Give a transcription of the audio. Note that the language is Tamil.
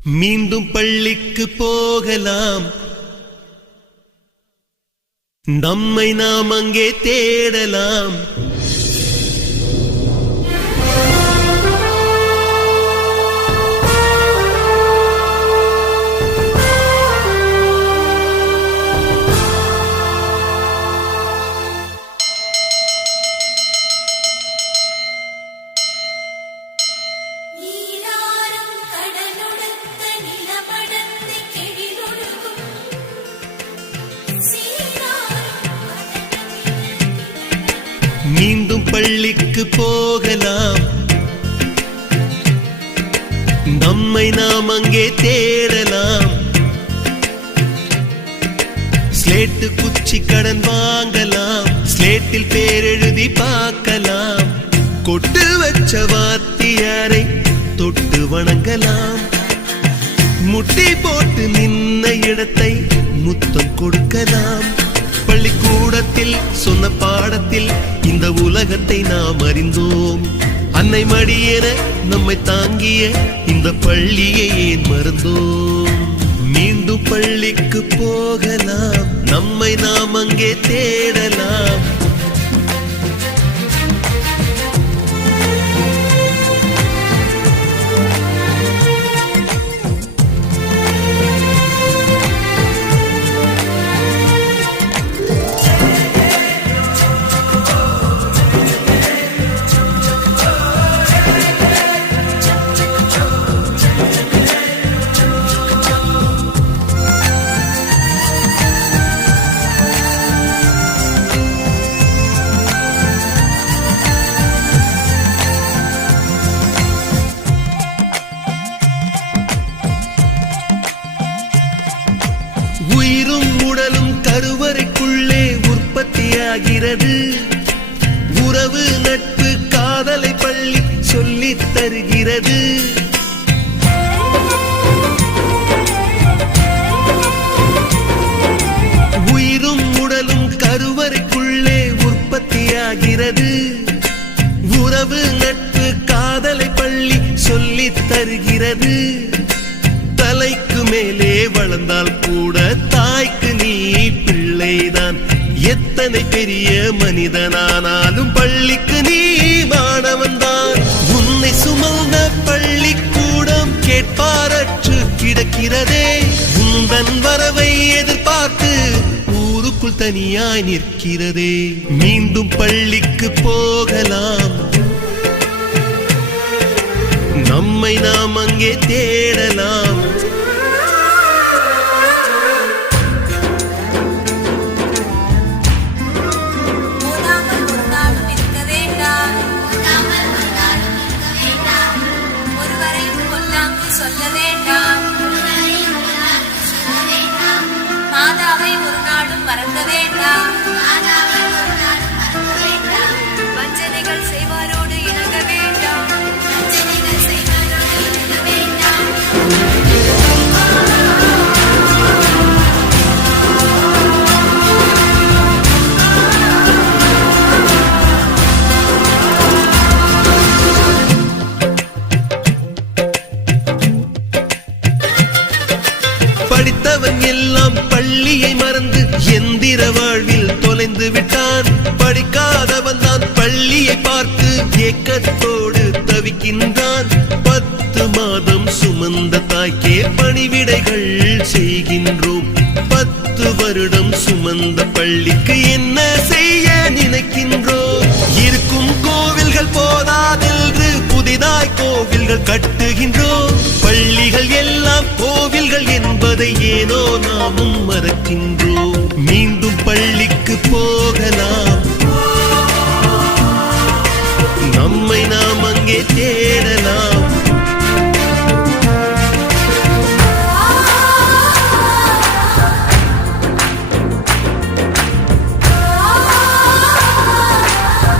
மீண்டும் பள்ளிக்கு போகலாம், நம்மை நாம் அங்கே தேடலாம். மீண்டும் பள்ளிக்கு போகலாம், நம்மை நாம் அங்கே தேடலாம். ஸ்லேட்டு குச்சி கடன் வாங்கலாம், ஸ்லேட்டில் பேரெழுதி பார்க்கலாம். கொட்டு வச்ச வாத்தியாரை தொட்டு வணங்கலாம். முட்டி போட்டு நின்ன இடத்தை முத்தம் கொடுக்கலாம். பள்ளிக்கூடத்தில் சொன்ன பாடத்தில் இந்த உலகத்தை நாம் அறிந்தோம். அன்னை மடியென நம்மை தாங்கிய இந்த பள்ளியை ஏன் மறந்தோம்? மீண்டும் பள்ளிக்கு போகலாம், நம்மை நாம் அங்கே தேடலாம். உயிரும் உடலும் கருவறைக்குள்ளே உற்பத்தியாகிறது. உறவு நட்பு காதலை பள்ளி சொல்லித் தருகிறது. உயிரும் உடலும் கருவறைக்குள்ளே உற்பத்தியாகிறது. உறவு நட்பு காதலை பள்ளி சொல்லித் தருகிறது. தலைக்கு மேலே வளர்ந்தால் கூட தாய்க்கு நீ பிள்ளைதான். எத்தனை பெரிய மனிதனானாலும் பள்ளிக்கு நீ மாணவன்தான். உன்னை சுமந்த பள்ளிக்கூடம் கேட்பாரற்று கிடக்கிறதே. உந்தன் வரவை எதிர்பார்த்து ஊருக்குள் தனியாய் நிற்கிறதே. மீண்டும் பள்ளிக்கு போகலாம், நம்மை நாம் அங்கே தேடலாம். சொல்ல வேண்டாம், மாதாவை ஒரு நாளும் மறக்க வேண்டாம். வஞ்சனைகள் செய்வாரோடு இணங்க வேண்டாம். படித்தவன் எல்லாம் பள்ளியை மறந்து எந்திர வாழ்வில் தொலைந்து விட்டான். படிக்காதவன் தான் பள்ளியை பார்த்து ஏக்கத்தோடு தவிக்கின்றான். 10 மாதம் சுமந்த தாய்க்கே பணிவிடைகள் செய்கின்றோம். 10 வருடம் சுமந்த பள்ளிக்கு என்ன செய்ய நினைக்கின்றோம்? இருக்கும் கோவில்கள் போதாதென்று புதிதாய் கோவில்கள் கட்டுகின்றோம். பள்ளிகள் எல்லாம் கோவில்கள் என்பதை ஏனோ நாமும் மறக்கின்றோம். மீண்டும் பள்ளிக்கு போகலாம், நம்மை நாம் அங்கே தேடலாம்.